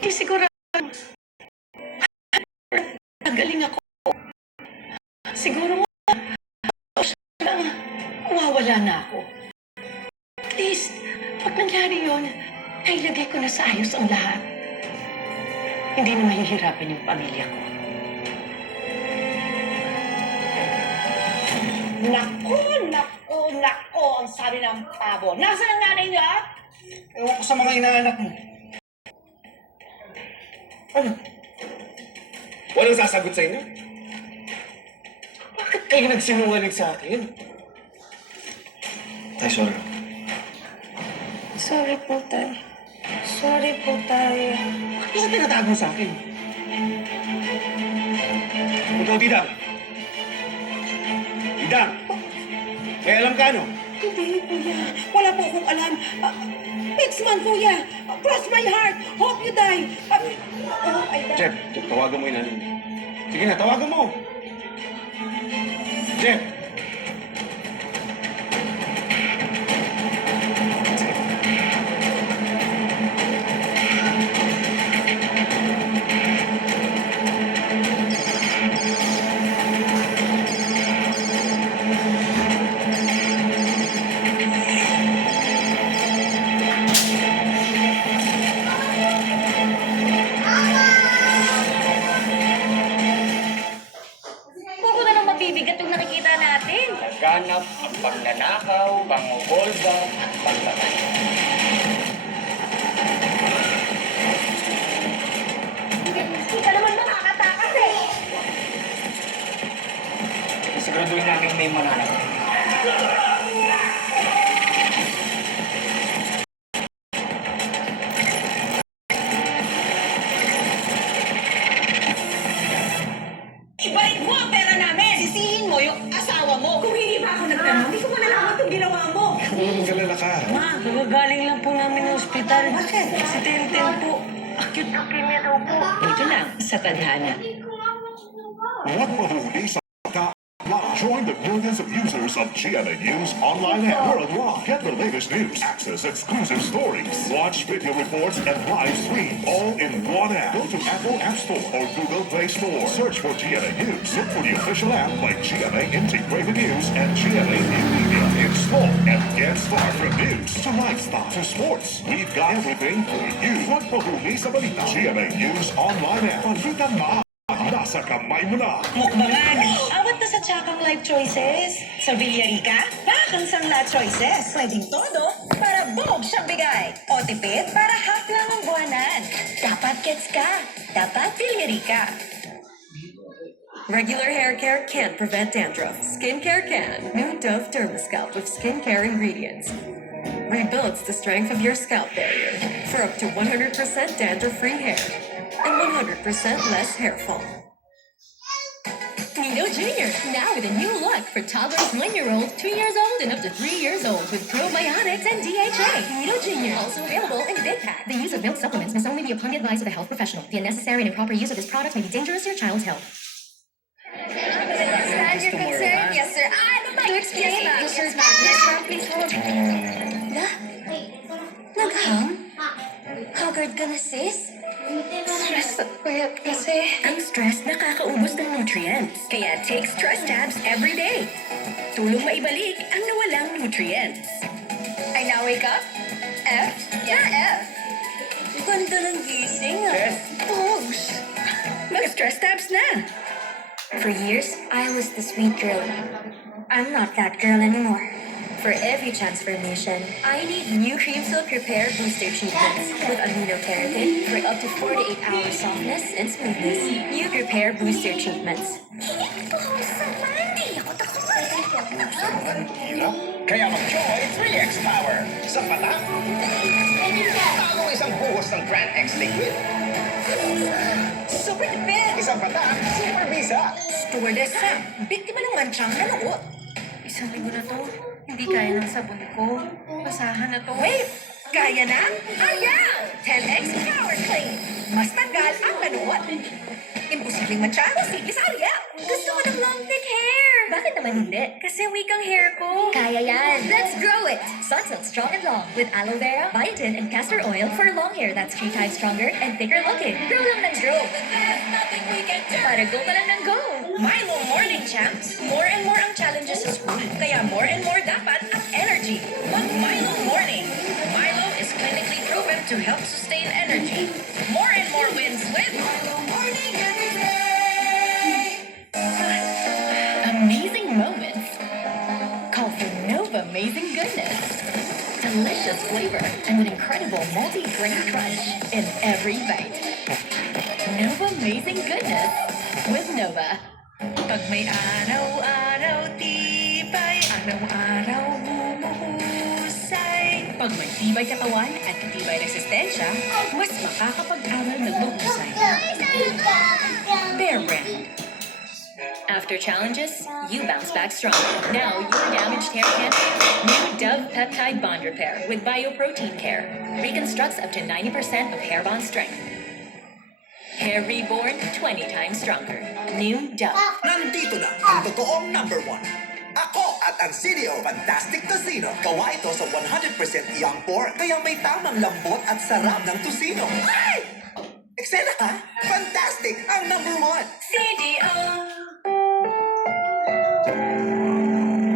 Hindi siguro nagaling ako. Siguro mawawala na ako. At least, pag nangyari yun, nailagay ko na sa ayos ang lahat. Hindi na mahihirapan yung pamilya ko. Nako, ang sabi ng pabo. Nasaan ang nanay niya? Ewan ko sa mga inaanak mo. Ano? Walang sasagot sa inyo? Bakit kayo nagsinungaling sa akin? Tay, sorry. Sorry po, Tay. Sorry po, Tay. Bakit mo tinatago sa akin? Ikaw, Didang. Didang! May alam ka, no? Hindi, kuya. Wala po akong alam. Next month, kuya. Cross my heart. Hope you die. I die. Jeff, tawagan mo yung nanay. Sige na, tawagan mo. Jeff! Puro na lang mabibigat yung nakikita natin. Naganap ang pagnanakaw, pangungolba at pagtatay. Hindi ka naman makakatakas eh. Siguraduhin namin may mananakot. Ibalik mo ang pera namin! Sisihin mo yung asawa mo! Kung hindi pa ako nagtanong, hindi ko malalaman itong ginawa mo! Galala ka. Ma, nagagaling lang po namin ng ospital. Bakit? Si Tenten po. Acute leukemia daw po. Dito lang, sa tadhana. Huwag mahuli sa Join the millions of users of GMA News online and worldwide. Get the latest news, access exclusive stories, watch video reports, and live stream all in one app. Go to Apple App Store or Google Play Store. Search for GMA News. Look for the official app like GMA Integrated News and GMA New Media. Install and get smart from news to lifestyle to sports. We've got everything for you. Huwag mahuli sa balita. GMA News online app. Palitan mo. Nasa kamay mo na. Mukbangan! Awat na sa Tsakang Life Choices. Sa Villarica, bakang sangla choices. Pwedeng todo para bog siyang bigay. O tipid para half lang ang buwanan. Dapat gets ka. Dapat Villarica. Regular hair care can't prevent dandruff. Skincare can. New Dove Dermascalp with skincare ingredients. Rebuilds the strength of your scalp barrier for up to 100% dandruff-free hair and 100% less hair fall. Nino Jr. Now with a new look for toddlers 1-year-old, 2 years old, and up to 3 years old with probiotics and DHA. Nino Jr. Also available in big pack. The use of milk supplements must only be upon the advice of a health professional. The unnecessary and improper use of this product may be dangerous to your child's health. Understand your concern? Yes, sir. To explain, yes, ma'am. Yes, ma'am. Please hold. Nagham? Haggard ka na, sis? Stress kaya kasi. Ang stress nakakaubos ng nutrients. Kaya take stress tabs every day. Tulong maibalik ang nawalang nutrients. I now wake up? F? Yeah, F. Ganda ng gising, ah. Yes. Pogs. Mag-stress tabs na! For years, I was the sweet girl. I'm not that girl anymore. For every transformation, I need new Cream Silk Repair Booster treatments with amino keratin for up to 4 to 8 hours softness and smoothness. New Repair Booster treatments. Kaya mag-joy 3X Power. Sa mata, talo isang buhos ng Brand X Liquid. Super tipid! Isang mata, Super Visa. Stewardess ha! Biktima ng manchang nanuot. Isang linggo na to. Hindi kaya ng sabon ko. Basahan na to. Wait! Kaya na? Ayaw! 10X Power Clean! Mas tagal ang nanuot. Imposibleng mancha, sige sa Ariel! Gusto ko ng long thick hair! Bakit naman naman hindi. Kasi weak ang hair ko. Kaya yan. Let's grow it! Sunsilk Strong and Long with aloe vera, biotin, and castor oil for long hair that's 3 times stronger and thicker looking. Grow lang ng grow. There's nothing we can do. Para go ka lang ng go. Milo Morning Champs. More and more ang challenges sa school. Kaya more and more dapat ang energy. Mag Milo Morning. Milo is clinically proven to help sustain energy. More and more wins with Milo Morning every day. Amazing moments call for Nova Amazing Goodness. Delicious flavor and an incredible multi-grain crunch in every bite. Nova Amazing Goodness with Nova. Pag may araw-araw tibay, araw-araw humuhusay. Pag may tibay katawan at tibay resistensya, mas makakapag-aral ng mahusay. Bear Brand. After challenges, you bounce back stronger. Now your damaged hair can new Dove Peptide Bond Repair with Bioprotein Care. Reconstructs up to 90% of hair bond strength. Hair reborn 20 times stronger. New Dove. Nandito na ang totoong #1. Ako at ang CEO Fantastic Tocino. Gawa ito sa 100% young pork. Kaya may tamang lambot at sarap ng tocino. Ay! Eksena ka? Fantastic! Ang #1! CDO.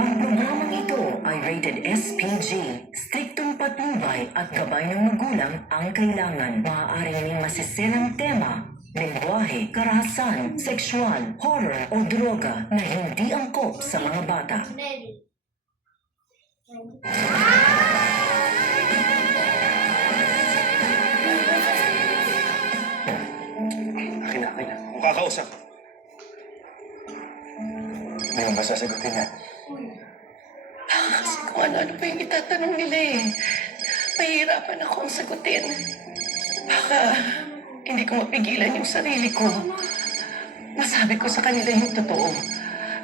Ang programang ito ay rated SPG. Striktong patnubay at gabay ng magulang ang kailangan. Maaaring may masisirang tema, lengguwahe, karahasan, sexual, horror o droga na hindi angkop sa mga bata. Akin na. Kung kakausap. Ngayon ba sasagutin yan? Kasi kung ano pa yung itatanong nila eh. Mahihirapan akong sagutin. Baka hindi ko mapigilan yung sarili ko. Masabi ko sa kanila yung totoo.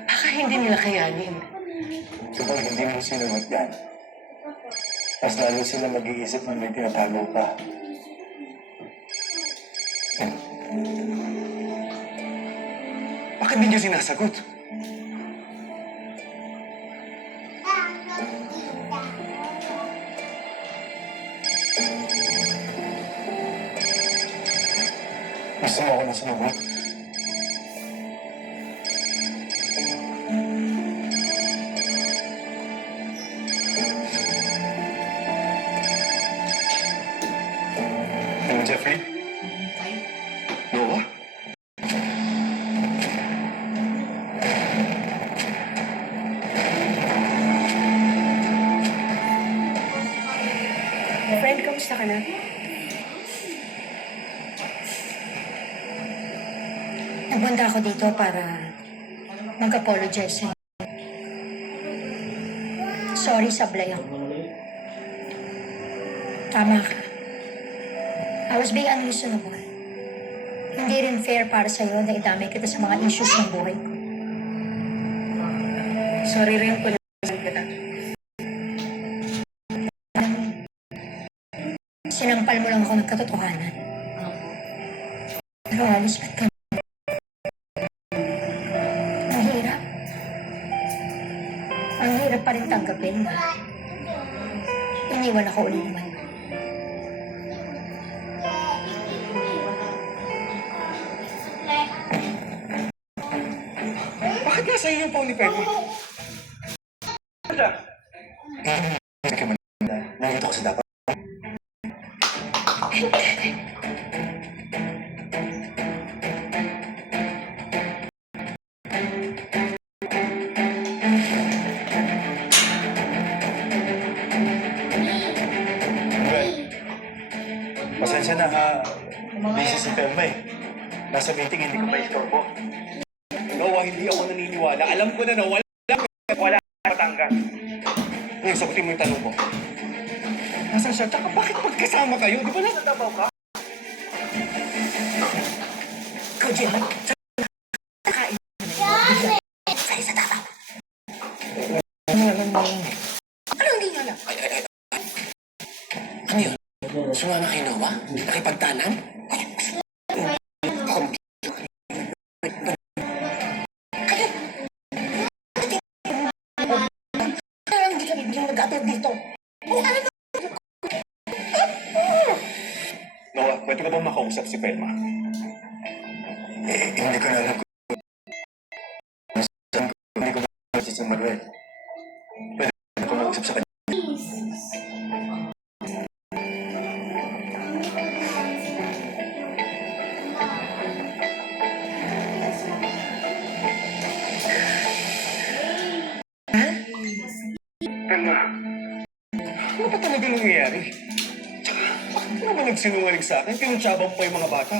Baka hindi nila kayanin. Kapag hindi mo sinugot yan, mas lalo sila mag-iisip na may tinatago ka. Bakit hindi niyo sinasagot? Gusto mo ako na sumagot? Ano, Jeffrey? Noah? Friend, kamusta ka na? Nagpunta ako dito para mag-apologize sa'yo. Sorry sa blay ako. Tama ka. I was being unreasonable. Hindi rin fair para sa'yo na idamay kita sa mga issues ng buhay ko. Sorry rin kung nasan kita. Sinampal mo lang ako ng katotohanan. Pero alis ka. Ang hirap. Ang hirap pa rin tanggapin na iniwan ako uli naman. Bakit nasa iyo yung phone ni Pepe? Hindi ka man. Nandito kasi dapat. Pasensya na ha. Busy si Telma eh. Nasa meeting, hindi ko pa istorbo. Noah, hindi ako naniniwala. Alam ko na wala Batangas. Ngayon, sagutin mo yung tanong ko. Nasaan siya? Tsaka bakit magkasama kayo? Di ba nasa Davao ka? Kajal, kain sa'yo sa Davao. Ano naman mo? Ano hindi nyo alam? Ano yun? Sumama kay Noah? Nakipagtanan? Pwede ka bang makausap si Pelma? Hindi ko na alam kung hindi ko ba si Manuel. Pwede ko mag-usap sa kanya. Pelma, ano ba talaga nangyayari? Tsaka, bakit mo naman nagsinungaling sa akin? Pinuntsabang pa yung mga bata.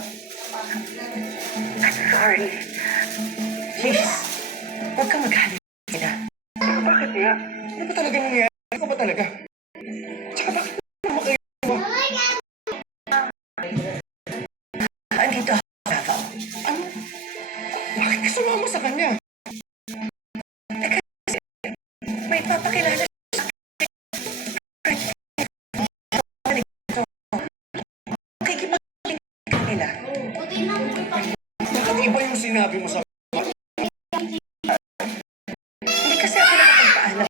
Sorry. Please, huwag kang magalit na. Bakit nga? Ano ba talaga nangyayari? Ano ba talaga? Tsaka bakit naman kayo? Andito ako, Davao. Ano? Bakit ka sumama sa kanya? May papakilala sa akin. Nila. Bakit iba yung sinabi mo sa Hindi kasi ako nakapagpaalam.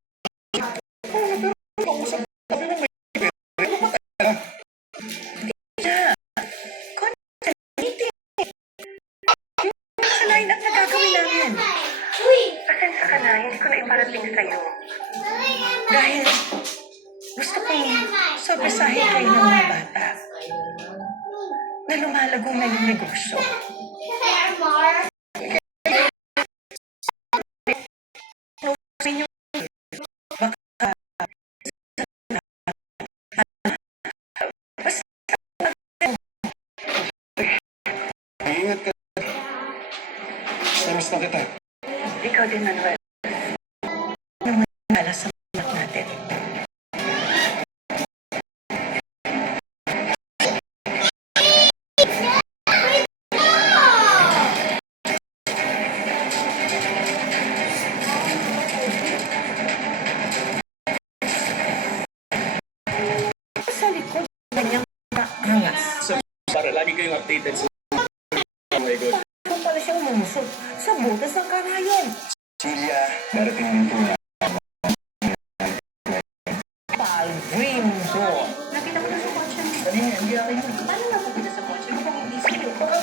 kausap? Sabi mo may ano ba talaga? Na, meeting. Yung sa line-up na gagawin namin. Pasensya ka na, hindi ko na iparating sa'yo. Dahil gusto kong sorpresahin kayo ng mga bata na lumalago na yung negosyo. Ingat ka. Namiss na kita. Ikaw din, Manuel. Nung wala sa anak natin. Sa likod, ganyang kaangas. Para lagi kayong updated sa... Oh my God. Kung pala siyang umusog sa butas ng kanayon. Celia, darating din po na. Dream Ball. Nakita ko na sa kotse mo. Kanina, hindi ako yun. Paano napunta sa kotse mo? Baka busy ko. Baka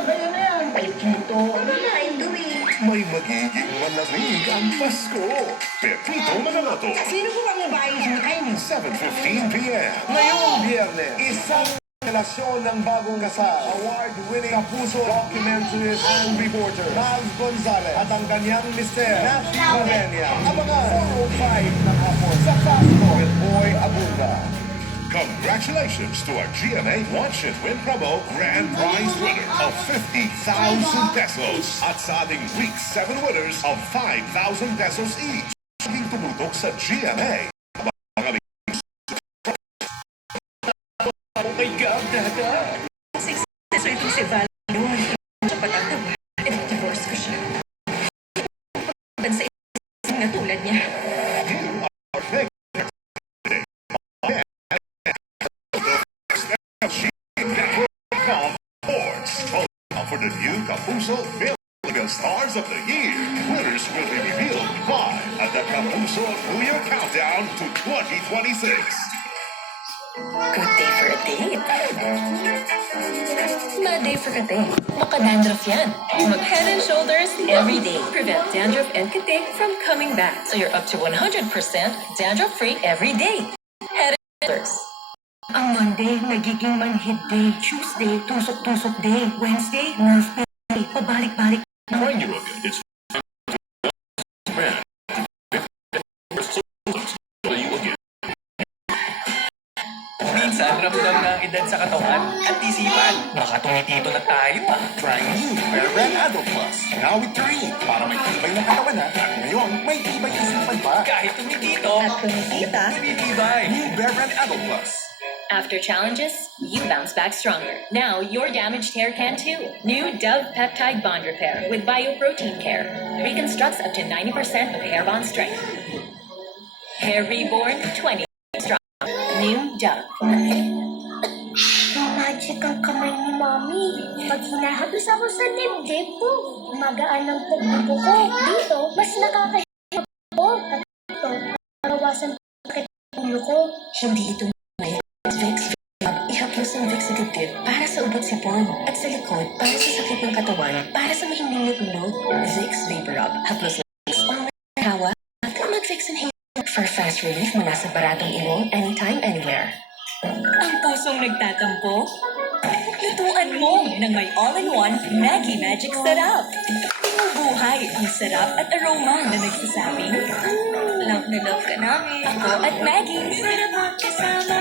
kayo na yan. Pekito. Ano na, Indomie? May magiging malamig ang Pasko. Pepito Manaloto, Sino po bang nabayos na kayo? 7:15 p.m. Ngayong biyernes, isang relasyon ng bagong kasal. Award-winning kapuso documentarist and reporter Maz Gonzalez at ang kanyang mister na si Rovenia. Abangan 4:05 ng hapon sa Pasko with Boy Abunda. Congratulations to our GMA Watch It Win promo grand prize winner of 50,000 pesos at sa ating week 7 winners of 5,000 pesos each. Maging tumutok sa GMA. Oh my God, Dada! So ito si Val doon. Siya patatawa. Eh, divorce ko siya. Bansa na tulad niya. For the new Kapuso Philippine Stars of the Year, winners will be revealed live at the Kapuso New Year Countdown to 2026. Good day for a date. Bad day for kate. Maka-dandruff yan. Mag-Head and Shoulders every day. Prevent dandruff and kate from coming back. So you're up to 100% dandruff-free every day. Head and Shoulders. Ang Monday, nagiging manhid day. Tuesday, tusok-tusok day. Wednesday, nerve day. Pabalik-balik. When you're good, it's Minsan, ramdam na ang edad sa katawan at isipan. Baka tumitito na tayo ah. Try new Bear Brand Adult Plus. Now with 3. Para may tibay na katawan na. At ngayon, may tibay isipan pa. Kahit tumitito, At kumikita, tumitibay. New Bear Brand Adult Plus. After challenges, you bounce back stronger. Now your damaged hair can too. New Dove Peptide Bond Repair with Bioprotein Care. Reconstructs up to 90% of hair bond strength. Hair reborn 20 strong. New Dove. Magic ang kamay ni Mommy. Pag hinahapis ako sa dibdib ko, magaan ang pagbubo ko. Dito, mas nakakahirap ako. At ito, marawasan sakit ang ulo ko. hindi ito Fix. Ihapos isang Vicks dibdib para sa ubat sipon. At sa likod, para sa sakit ng katawan, para sa mahimbing na tulog. Vicks Vapor Rub. Haplos na Vicks or may hawa. Mag-Vicks Inhaler for fast relief mula sa baratong ilong anytime, anywhere. Ang pusong nagtatampo? Lutuan mo ng may all-in-one Maggie Magic Sarap. Binubuhay ang sarap at aroma na nagsasabing, love na love ka namin. Ako at Maggie, sarap magkasama.